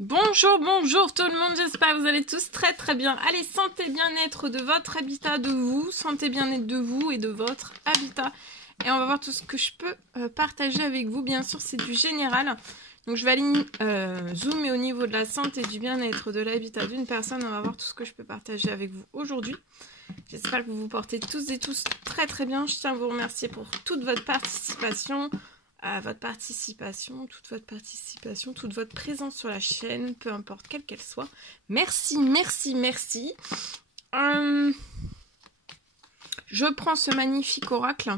Bonjour, bonjour tout le monde, j'espère que vous allez tous très très bien. Allez, santé bien-être de votre habitat, de vous, santé bien-être de vous et de votre habitat. Et on va voir tout ce que je peux partager avec vous. Bien sûr, c'est du général. Donc je vais aller zoomer au niveau de la santé et du bien-être de l'habitat d'une personne. On va voir tout ce que je peux partager avec vous aujourd'hui. J'espère que vous vous portez tous et tous très très bien. Je tiens à vous remercier pour toute votre participation. Toute votre présence sur la chaîne, peu importe quelle qu'elle soit. Merci, merci, merci. Je prends ce magnifique oracle.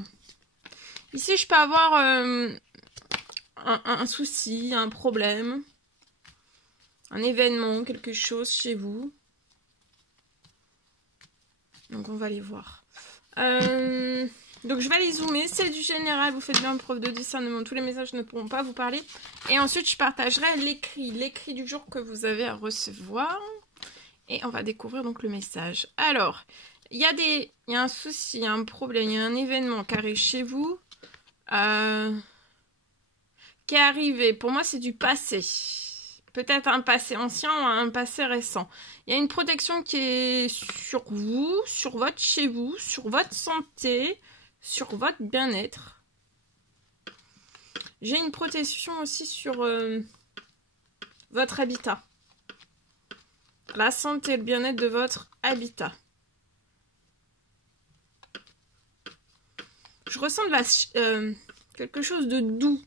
Ici, je peux avoir un souci, un problème, un événement, quelque chose chez vous. Donc, on va les voir. Donc je vais aller zoomer, c'est du général, vous faites bien preuve de discernement, tous les messages ne pourront pas vous parler. Et ensuite je partagerai l'écrit du jour que vous avez à recevoir. Et on va découvrir donc le message. Alors, il y a un souci, il y a un problème, il y a un événement qui arrive chez vous. Qui est arrivé, pour moi c'est du passé. Peut-être un passé ancien ou un passé récent. Il y a une protection qui est sur vous, sur votre chez vous, sur votre santé, sur votre bien-être. J'ai une protection aussi sur votre habitat. La santé et le bien-être de votre habitat. Je ressens quelque chose de doux.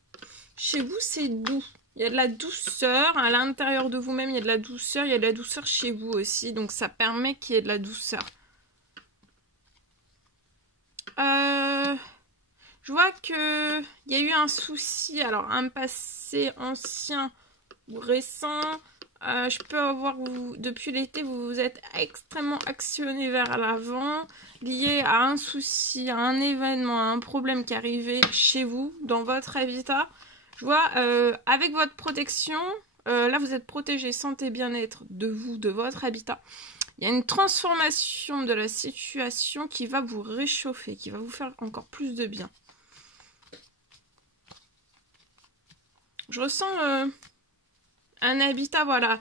Chez vous, c'est doux. Il y a de la douceur à l'intérieur de vous-même. Il y a de la douceur. Il y a de la douceur chez vous aussi. Donc, ça permet qu'il y ait de la douceur. Je vois qu'il y a eu un souci. Alors, un passé ancien ou récent. Je peux avoir, depuis l'été, vous vous êtes extrêmement actionné vers l'avant. Lié à un souci, à un événement, à un problème qui arrivait chez vous, dans votre habitat. Je vois, avec votre protection, là vous êtes protégé, santé, bien-être de vous, de votre habitat. Il y a une transformation de la situation qui va vous réchauffer, qui va vous faire encore plus de bien. Je ressens un habitat, voilà,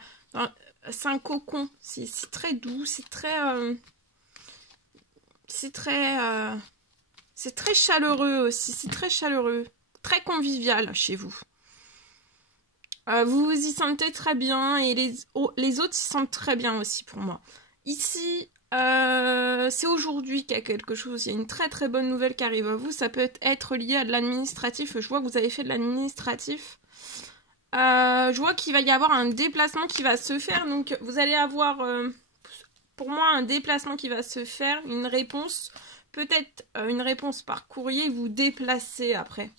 c'est un cocon, c'est très doux, c'est très chaleureux aussi, c'est très chaleureux. Très convivial chez vous. Vous vous y sentez très bien et les autres s'y sentent très bien aussi pour moi. Ici, c'est aujourd'hui qu'il y a quelque chose. Il y a une très très bonne nouvelle qui arrive à vous. Ça peut être lié à de l'administratif. Je vois que vous avez fait de l'administratif. Je vois qu'il va y avoir un déplacement qui va se faire. Donc vous allez avoir, pour moi, un déplacement qui va se faire. Une réponse. Peut-être une réponse par courrier. Vous déplacez après.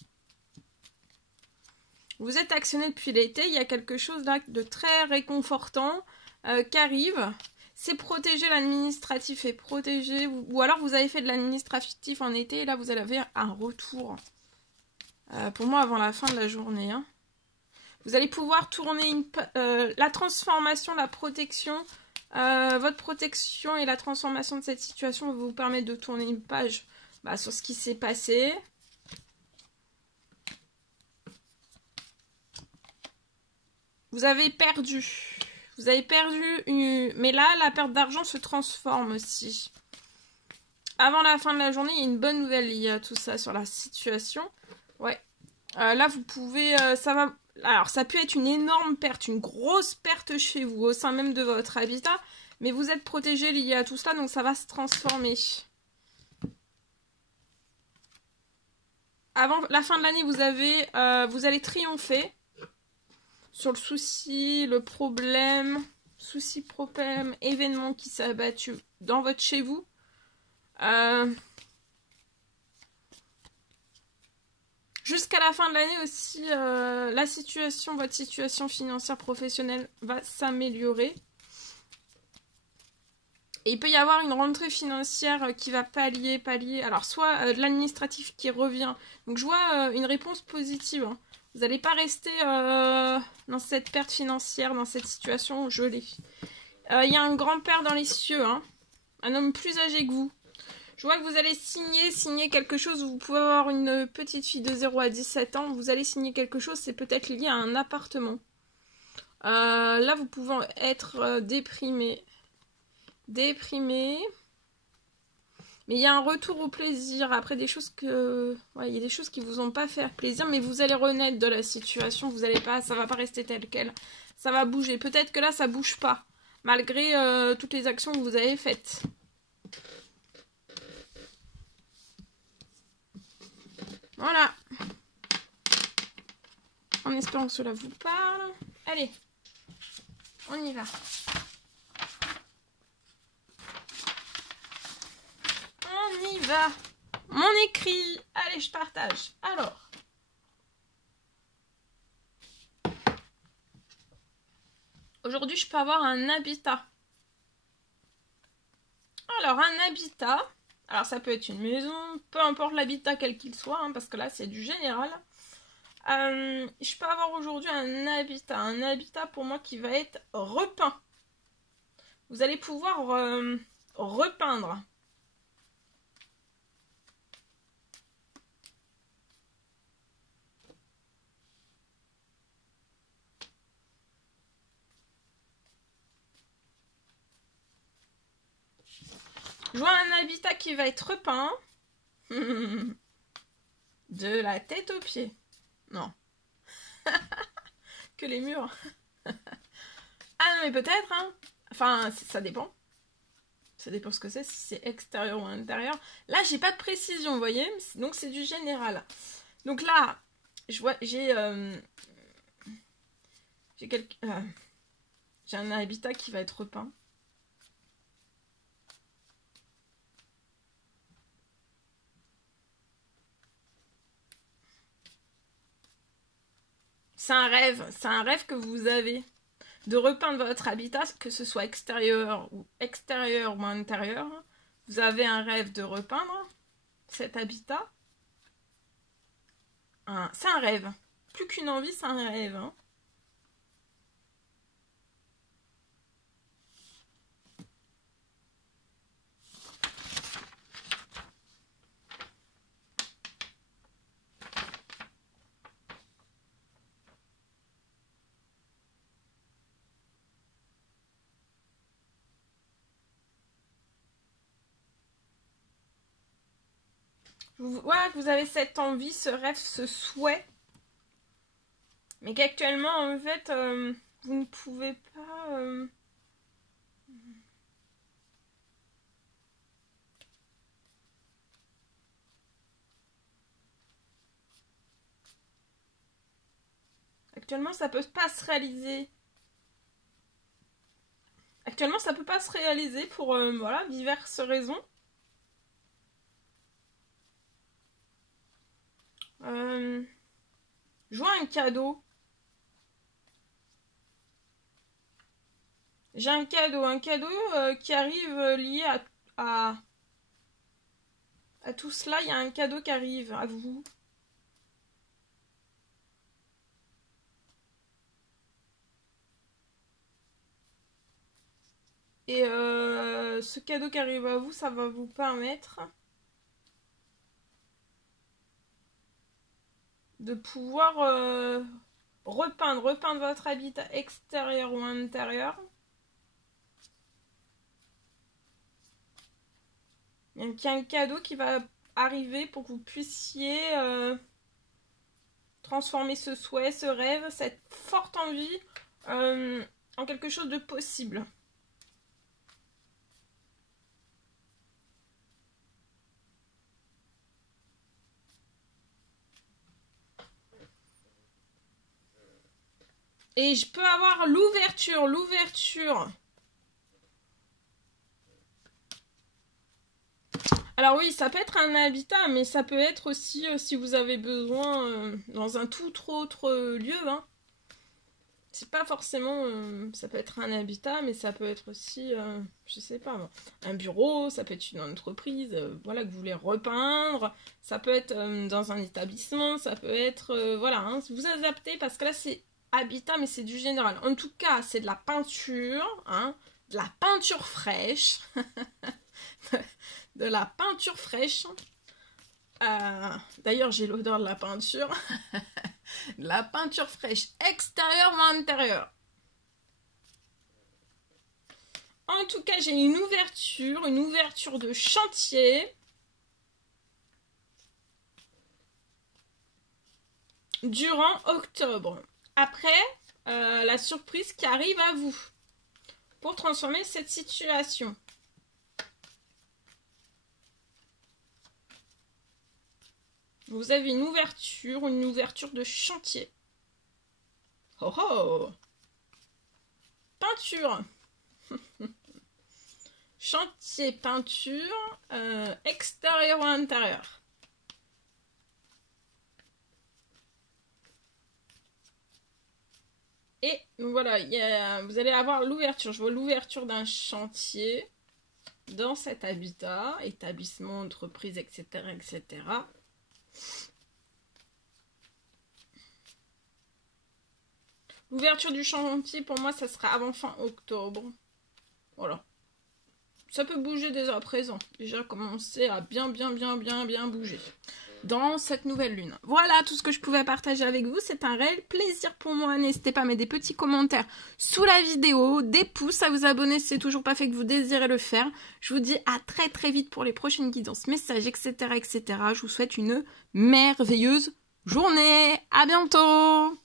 Vous êtes actionné depuis l'été, il y a quelque chose là de très réconfortant qui arrive. C'est protéger, l'administratif est protégé. Ou alors vous avez fait de l'administratif en été et là vous avez un retour. Pour moi avant la fin de la journée. Hein. Vous allez pouvoir tourner la transformation, la protection. Votre protection et la transformation de cette situation va vous permettre de tourner une page sur ce qui s'est passé. Vous avez perdu, mais là, la perte d'argent se transforme aussi. Avant la fin de la journée, il y a une bonne nouvelle liée à tout ça sur la situation. Ouais, là, vous pouvez, alors, ça peut être une énorme perte, une grosse perte chez vous, au sein même de votre habitat, mais vous êtes protégé lié à tout cela, donc ça va se transformer. Avant la fin de l'année, vous allez triompher. Sur le souci, le problème, événement qui s'est abattu dans votre chez vous. Jusqu'à la fin de l'année aussi, votre situation financière professionnelle va s'améliorer. Et il peut y avoir une rentrée financière qui va pallier. Alors, soit de l'administratif qui revient. Donc, je vois une réponse positive. Hein. Vous n'allez pas rester dans cette perte financière, dans cette situation gelée. Il y a un grand-père dans les cieux, hein, un homme plus âgé que vous. Je vois que vous allez signer quelque chose. Vous pouvez avoir une petite fille de 0 à 17 ans. Vous allez signer quelque chose, c'est peut-être lié à un appartement. Là, vous pouvez être déprimé. Mais il y a un retour au plaisir. Après, des choses que... Ouais, il y a des choses qui vous ont pas fait plaisir, mais vous allez renaître de la situation. Vous allez pas... Ça va pas rester tel quel. Ça va bouger. Peut-être que là, ça bouge pas. Malgré toutes les actions que vous avez faites. Voilà. En espérant que cela vous parle. Allez. On y va. On y va. Mon écrit. Allez, je partage. Alors. Aujourd'hui, je peux avoir un habitat. Alors, un habitat. Alors, ça peut être une maison. Peu importe l'habitat quel qu'il soit. Hein, parce que là, c'est du général. Je peux avoir aujourd'hui un habitat. Un habitat pour moi qui va être repeint. Vous allez pouvoir repeindre. Je vois un habitat qui va être repeint. De la tête aux pieds. Non. Que les murs. Ah non, mais peut-être, hein. Enfin, ça dépend. Ça dépend ce que c'est, si c'est extérieur ou intérieur. Là, j'ai pas de précision, vous voyez. Donc, c'est du général. Donc là, je vois, j'ai un habitat qui va être repeint. C'est un rêve que vous avez de repeindre votre habitat, que ce soit extérieur ou intérieur. Vous avez un rêve de repeindre cet habitat. C'est un rêve. Plus qu'une envie, c'est un rêve. Hein. Voilà, que vous avez cette envie, ce rêve, ce souhait. Mais qu'actuellement, en fait, vous ne pouvez pas... Actuellement, ça peut pas se réaliser. Actuellement, ça peut pas se réaliser pour, voilà, diverses raisons. Je vois un cadeau. J'ai un cadeau qui arrive lié à tout cela. Il y a un cadeau qui arrive à vous. Et ce cadeau qui arrive à vous, ça va vous permettre de pouvoir repeindre votre habitat extérieur ou intérieur. Il y a un cadeau qui va arriver pour que vous puissiez transformer ce souhait, ce rêve, cette forte envie en quelque chose de possible. Et je peux avoir l'ouverture. Alors oui, ça peut être un habitat, mais ça peut être aussi, si vous avez besoin, dans un tout autre lieu. Hein. C'est pas forcément... ça peut être un habitat, mais ça peut être aussi, je sais pas, un bureau, ça peut être une entreprise, voilà, que vous voulez repeindre. Ça peut être dans un établissement, ça peut être... voilà, hein, vous adaptez, parce que là, c'est habitat, mais c'est du général. En tout cas, c'est de la peinture, hein, de la peinture fraîche. De la peinture fraîche. D'ailleurs, j'ai l'odeur de la peinture. De la peinture fraîche, extérieure ou intérieure. En tout cas, j'ai une ouverture de chantier. Durant octobre. Après, la surprise qui arrive à vous pour transformer cette situation. Vous avez une ouverture de chantier. Oh oh! Peinture. Chantier, peinture, extérieur ou intérieur. Et voilà, vous allez avoir l'ouverture. Je vois l'ouverture d'un chantier dans cet habitat, établissement, entreprise, etc., etc. L'ouverture du chantier, pour moi, ça sera avant fin octobre. Voilà. Ça peut bouger dès à présent. Déjà commencer à bien bouger dans cette nouvelle lune. Voilà tout ce que je pouvais partager avec vous. C'est un réel plaisir pour moi. N'hésitez pas à mettre des petits commentaires sous la vidéo, des pouces, à vous abonner si c'est toujours pas fait que vous désirez le faire. Je vous dis à très vite pour les prochaines guidances, messages, etc., etc. Je vous souhaite une merveilleuse journée. À bientôt!